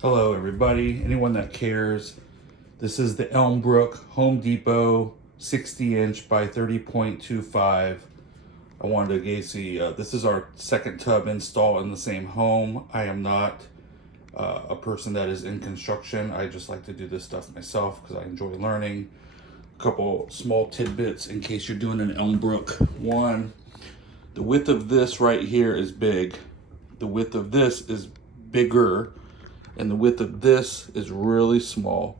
Hello everybody, anyone that cares. This is the Elmbrook Home Depot 60-inch by 30.25. I wanted to see, this is our second tub install in the same home. I am not a person that is in construction. I just like to do this stuff myself because I enjoy learning. A couple small tidbits in case you're doing an Elmbrook. One, the width of this right here is big. The width of this is bigger, and the width of this is really small.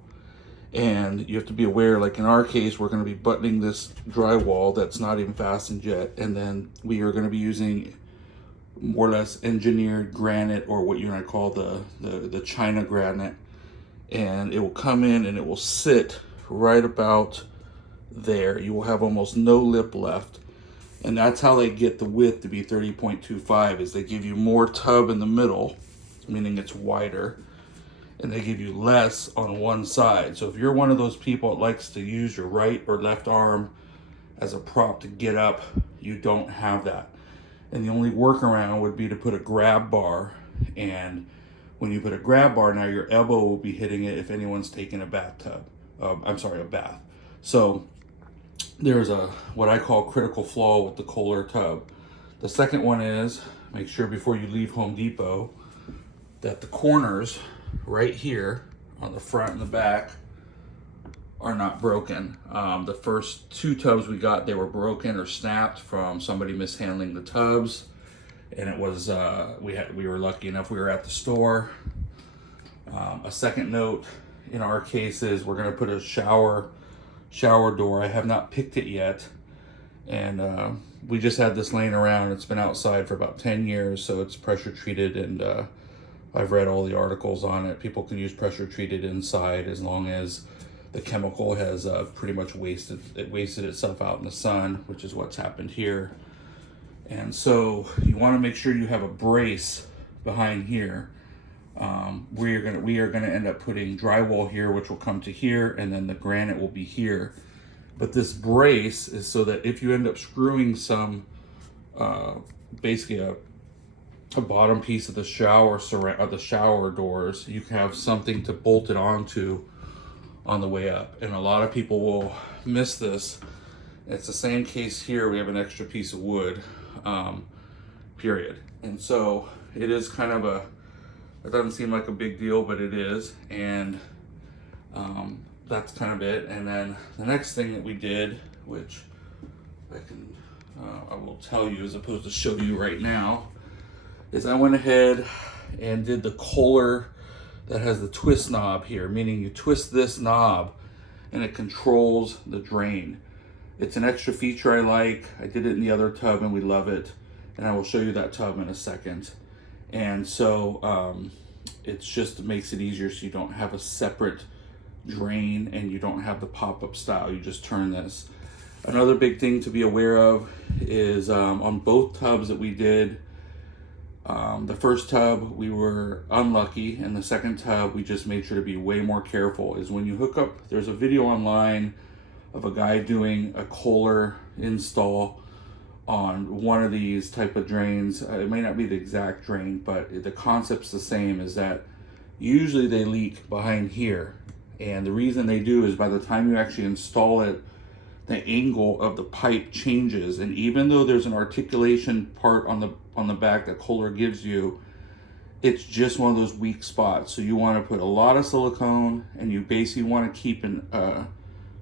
And you have to be aware, like in our case, we're going to be buttoning this drywall that's not even fastened yet, and then we are going to be using more or less engineered granite, or what you might call the China granite, and it will come in and it will sit right about there. You will have almost no lip left, and that's how they get the width to be 30.25, is they give you more tub in the middle, meaning it's wider, and they give you less on one side. So if you're one of those people that likes to use your right or left arm as a prop to get up, you don't have that. And the only workaround would be to put a grab bar. And when you put a grab bar, now your elbow will be hitting it if anyone's taking a bathtub. A bath. So there's a what I call critical flaw with the Kohler tub. The second one is, make sure before you leave Home Depot that the corners right here on the front and the back are not broken. The first two tubs we got, they were broken or snapped from somebody mishandling the tubs, and it was we were lucky enough we were at the store. A second note in our case is we're going to put a shower door. I have not picked it yet, and we just had this laying around. It's been outside for about 10 years, so it's pressure treated, and I've read all the articles on it. People can use pressure treated inside as long as the chemical has pretty much wasted itself out in the sun, which is what's happened here. And so you want to make sure you have a brace behind here. We are gonna end up putting drywall here, which will come to here, and then the granite will be here. But this brace is so that if you end up screwing some, basically a bottom piece of the shower doors, you can have something to bolt it onto on the way up. And a lot of people will miss this. It's the same case here. We have an extra piece of wood, period. And so it is kind of it doesn't seem like a big deal, but it is. And that's kind of it. And then the next thing that we did, which I will tell you as opposed to show you right now, is I went ahead and did the Kohler that has the twist knob here, meaning you twist this knob and it controls the drain. It's an extra feature I like. I did it in the other tub and we love it, and I will show you that tub in a second. And so it just makes it easier, so you don't have a separate drain and you don't have the pop-up style. You just turn this. Another big thing to be aware of is on both tubs that we did, the first tub we were unlucky, and the second tub we just made sure to be way more careful, is when you hook up, there's a video online of a guy doing a Kohler install on one of these type of drains. It may not be the exact drain, but the concept's the same, is that usually they leak behind here. And the reason they do is by the time you actually install it, the angle of the pipe changes, and even though there's an articulation part on the back that Kohler gives you, it's just one of those weak spots. So you want to put a lot of silicone, and you basically want to keep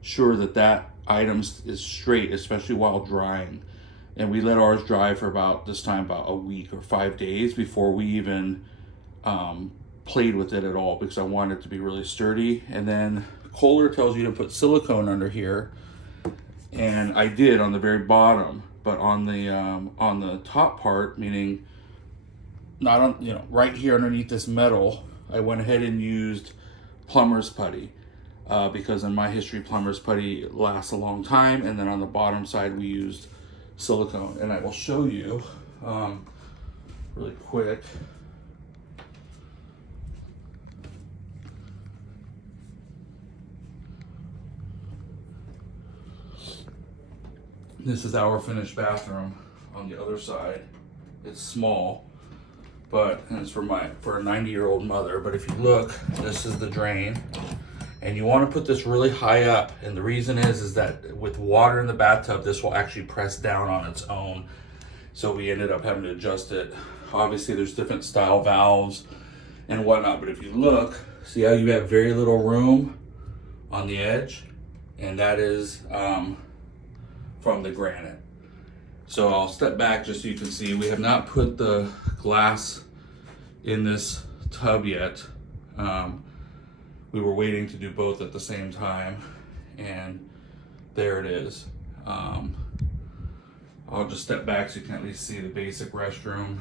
sure that item is straight, especially while drying. And we let ours dry for about a week or 5 days before we even played with it at all, because I wanted it to be really sturdy. And then Kohler tells you to put silicone under here, and I did on the very bottom, but on the top part, meaning not on, right here underneath this metal, I went ahead and used plumber's putty, because in my history, plumber's putty lasts a long time. And then on the bottom side, we used silicone, and I will show you really quick. This is our finished bathroom on the other side. It's small, but and it's for a 90-year-old mother. But if you look, this is the drain, and you want to put this really high up. And the reason is that with water in the bathtub, this will actually press down on its own. So we ended up having to adjust it. Obviously, there's different style valves and whatnot, but if you look, see how you have very little room on the edge, and that is from the granite. So I'll step back just so you can see. We have not put the glass in this tub yet. We were waiting to do both at the same time, and there it is. I'll just step back so you can at least see the basic restroom.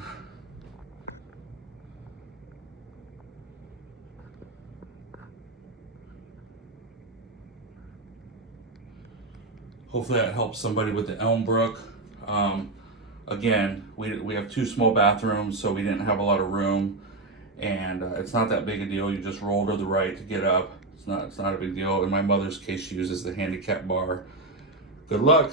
Hopefully that helps somebody with the Elmbrook. Again, we have 2 small bathrooms, so we didn't have a lot of room, and it's not that big a deal. You just roll to the right to get up. It's not a big deal. In my mother's case, she uses the handicap bar. Good luck.